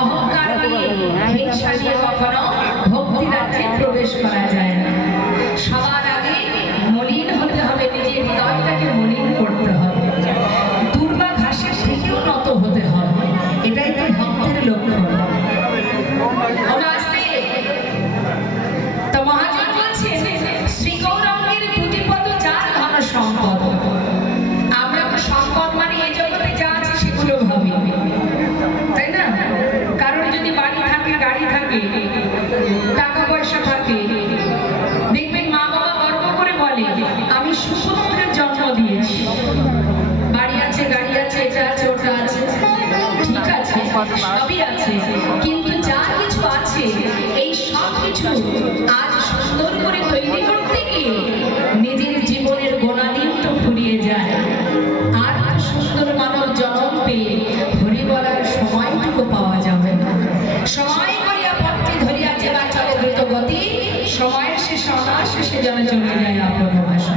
অহংকার নিয়ে হিংসা নিয়ে কখনো ভক্তি রাজ্যে প্রবেশ করা যায় না। সবার আগে মলিন হতে হবে, নিজের হৃদয়টাকে মলিন করতে হবে, দুর্বা ঘাসের থেকেও নত হতে হবে। এটাই তো ভক্তের লক্ষণ। তো মহাজন বলছেন, শ্রী গৌরাঙ্গের দুটি পদ যার ধন সম্পদ। আমরা তো সম্পদ মানে এই জগতে যা আছে সেগুলো ভাবি, তাই না? কারণ যদি বাড়ি থাকে, গাড়ি থাকে, টাকা পয়সা থাকে, দেখবেন মা বাবা গর্ব করে বলে আমি সুপুত্রের জন্ম দিয়েছি, বাড়ি আছে, গাড়ি আছে, এটা আছে, ওটা আছে, ঠিক আছে, সবই আছে, কিন্তু যা কিছু আছে এই সব কিছু আজ সুন্দর করে তৈরি করতে গিয়ে নিজের জীবনের গোনাদিন তো ফুরিয়ে যায়। আর সুন্দর মানব জন্ম পেয়ে হরি বলার সময়টুকু পাওয়া যাবে না। সময় করিয়া পথটি ধরিয়া যেবা চলে দ্রুত গতি, সময়ের শেষে অনাশেষে যেন চলে যায় আপন ভাষা।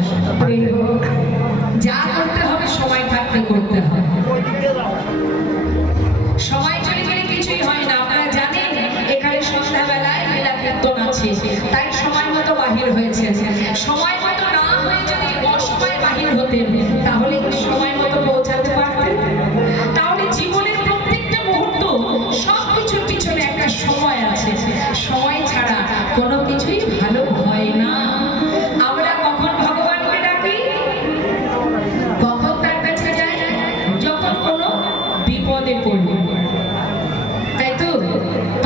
যা করতে হবে সময় থাকতে করতে হবে। সময় চলে গেলে কিছুই হয় না। আপনারা জানেন এখানে সন্ধ্যাবেলায় লীলা কীর্তন আছে, তাই সময় মতো বাহির হয়েছে। সময় মতো না হয়ে যদি অসময়ে বাহির হতেন তাহলে সময় মতো পৌঁছাতে পারতেন। তাহলে জীবনের প্রত্যেকটা মুহূর্ত সবকিছুর পিছনে একটা সময় আছে, সময় ছাড়া কোনো কিছুই